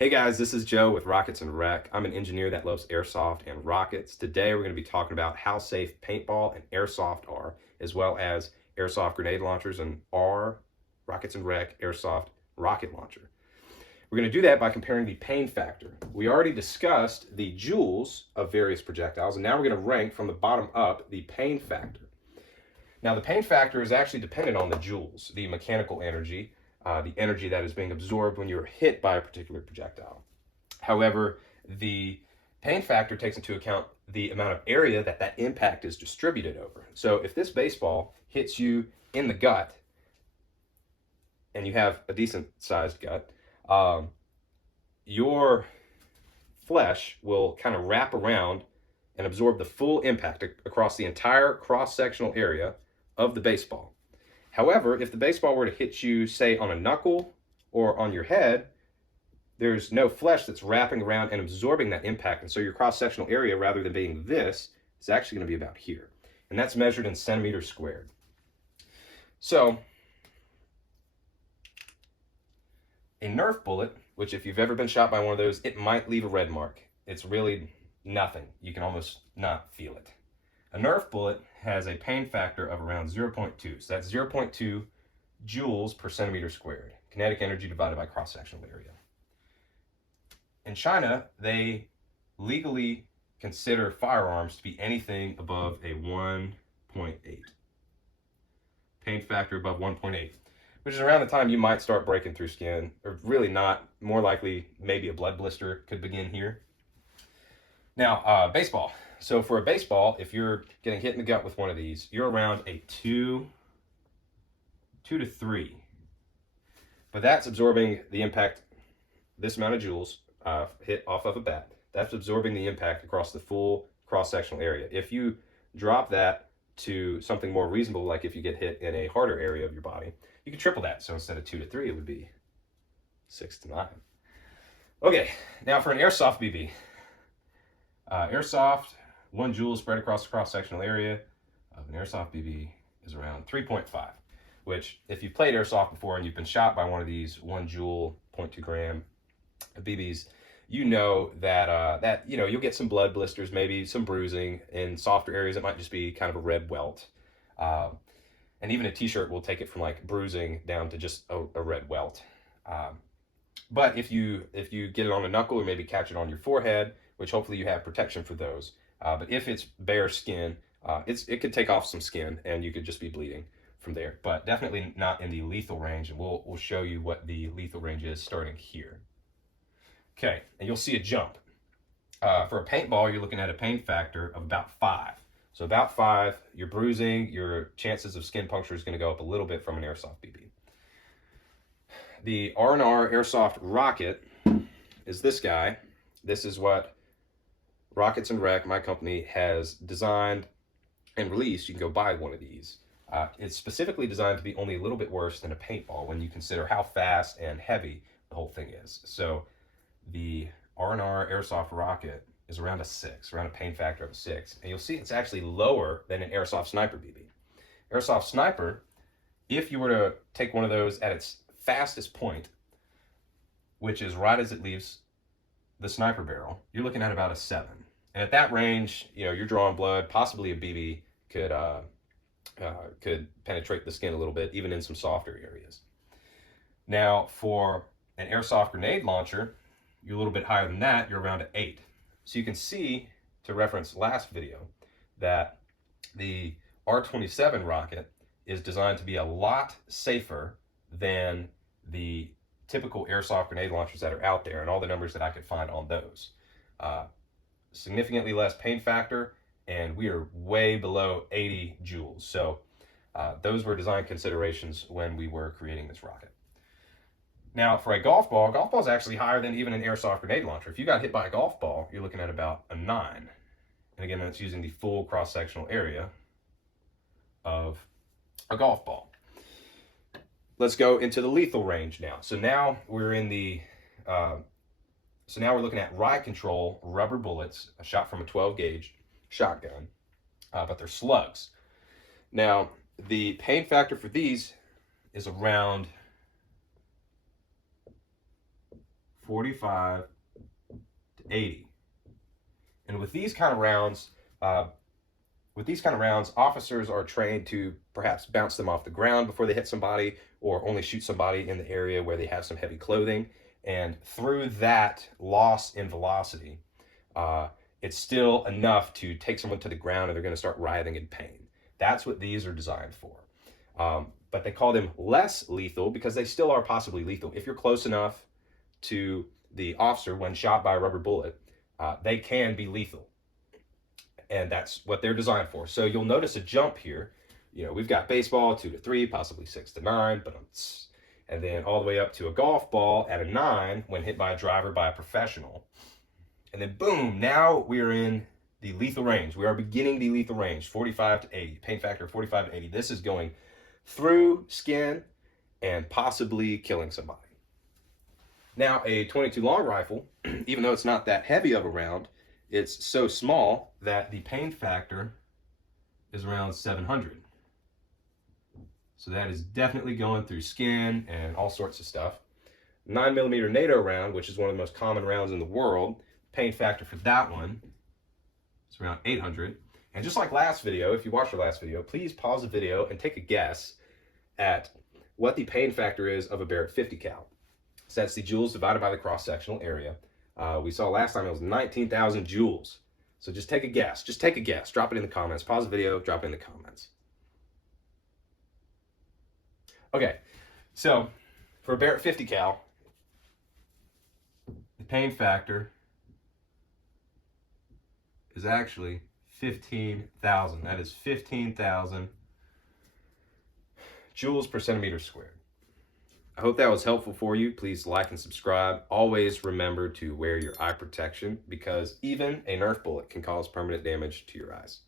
Hey guys, this is Joe with Rockets and Rec. I'm an engineer that loves airsoft and rockets. Today we're going to be talking about how safe paintball and airsoft are, as well as airsoft grenade launchers and our Rockets and Rec airsoft rocket launcher. We're going to do that by comparing the pain factor. We already discussed the joules of various projectiles, and now we're going to rank from the bottom up the pain factor. Now the pain factor is actually dependent on the joules, the mechanical energy, the energy that is being absorbed when you're hit by a particular projectile. However, the pain factor takes into account the amount of area that that impact is distributed over. So if this baseball hits you in the gut, and you have a decent sized gut, your flesh will kind of wrap around and absorb the full impact across the entire cross-sectional area of the baseball. However, if the baseball were to hit you, say, on a knuckle or on your head, there's no flesh that's wrapping around and absorbing that impact. And so your cross-sectional area, rather than being this, is actually going to be about here. And that's measured in centimeters squared. So a Nerf bullet, which if you've ever been shot by one of those, it might leave a red mark. It's really nothing. You can almost not feel it. A Nerf bullet has a pain factor of around 0.2. So that's 0.2 joules per centimeter squared. Kinetic energy divided by cross-sectional area. In China, they legally consider firearms to be anything above a 1.8. Pain factor above 1.8, which is around the time you might start breaking through skin, or really not. More likely, maybe a blood blister could begin here. Now, baseball. So for a baseball, if you're getting hit in the gut with one of these, you're around a 2 to 3. But that's absorbing the impact, this amount of joules hit off of a bat. That's absorbing the impact across the full cross-sectional area. If you drop that to something more reasonable, like if you get hit in a harder area of your body, you can triple that. So instead of 2 to 3, it would be 6 to 9. Okay, now for an airsoft BB. Airsoft, 1 joule spread across the cross-sectional area of an airsoft BB is around 3.5, which if you've played airsoft before and you've been shot by one of these 1 joule, 0.2 gram BBs, you know that you'll get some blood blisters, maybe some bruising. In softer areas, it might just be kind of a red welt. And even a t-shirt will take it from like bruising down to just a red welt. But if you get it on a knuckle or maybe catch it on your forehead, which hopefully you have protection for those. But if it's bare skin, it could take off some skin and you could just be bleeding from there. But definitely not in the lethal range, and we'll show you what the lethal range is starting here. Okay, and you'll see a jump. For a paintball, you're looking at a pain factor of about 5. So about 5, your bruising, your chances of skin puncture is going to go up a little bit from an airsoft BB. The R&R Airsoft Rocket is this guy. This is what Rockets and Rec, my company, has designed and released. You can go buy one of these. It's specifically designed to be only a little bit worse than a paintball when you consider how fast and heavy the whole thing is. So the R&R Airsoft Rocket is around a 6, around a pain factor of a 6. And you'll see it's actually lower than an Airsoft Sniper BB. Airsoft Sniper, if you were to take one of those at its fastest point, which is right as it leaves the sniper barrel, you're looking at about a 7. And at that range, you're drawing blood. Possibly a BB could penetrate the skin a little bit, even in some softer areas. Now, for an airsoft grenade launcher, you're a little bit higher than that. You're around an 8. So you can see, to reference last video, that the R27 rocket is designed to be a lot safer than the typical airsoft grenade launchers that are out there, and all the numbers that I could find on those. Significantly less pain factor, and we are way below 80 joules. So those were design considerations when we were creating this rocket. Now for a golf ball is actually higher than even an airsoft grenade launcher. If you got hit by a golf ball, you're looking at about a 9. And again, that's using the full cross-sectional area of a golf ball. Let's go into the lethal range now. So now we're in the now we're looking at ride control rubber bullets, shot from a 12 gauge shotgun, but they're slugs. Now the pain factor for these is around 45 to 80. And with these kind of rounds, officers are trained to perhaps bounce them off the ground before they hit somebody, or only shoot somebody in the area where they have some heavy clothing. And through that loss in velocity, it's still enough to take someone to the ground and they're going to start writhing in pain. That's what these are designed for. But they call them less lethal because they still are possibly lethal. If you're close enough to the officer when shot by a rubber bullet, they can be lethal. And that's what they're designed for. So you'll notice a jump here. You know, we've got baseball 2 to 3, possibly 6 to 9, and then all the way up to a golf ball at a 9 when hit by a driver by a professional. And then boom, now we're in the lethal range. We are beginning the lethal range, 45 to 80, pain factor 45 to 80. This is going through skin and possibly killing somebody. Now, a 22 long rifle, even though it's not that heavy of a round, it's so small that the pain factor is around 700. So that is definitely going through skin and all sorts of stuff. 9mm NATO round, which is one of the most common rounds in the world, pain factor for that one is around 800. And just like last video, if you watched the last video, please pause the video and take a guess at what the pain factor is of a Barrett 50 cal. So that's the joules divided by the cross-sectional area. We saw last time it was 19,000 joules. So just take a guess. Just take a guess. Drop it in the comments. Pause the video. Drop it in the comments. Okay, so for a Barrett 50 cal, the pain factor is actually 15,000. That is 15,000 joules per centimeter squared. I hope that was helpful for you. Please like and subscribe. Always remember to wear your eye protection because even a Nerf bullet can cause permanent damage to your eyes.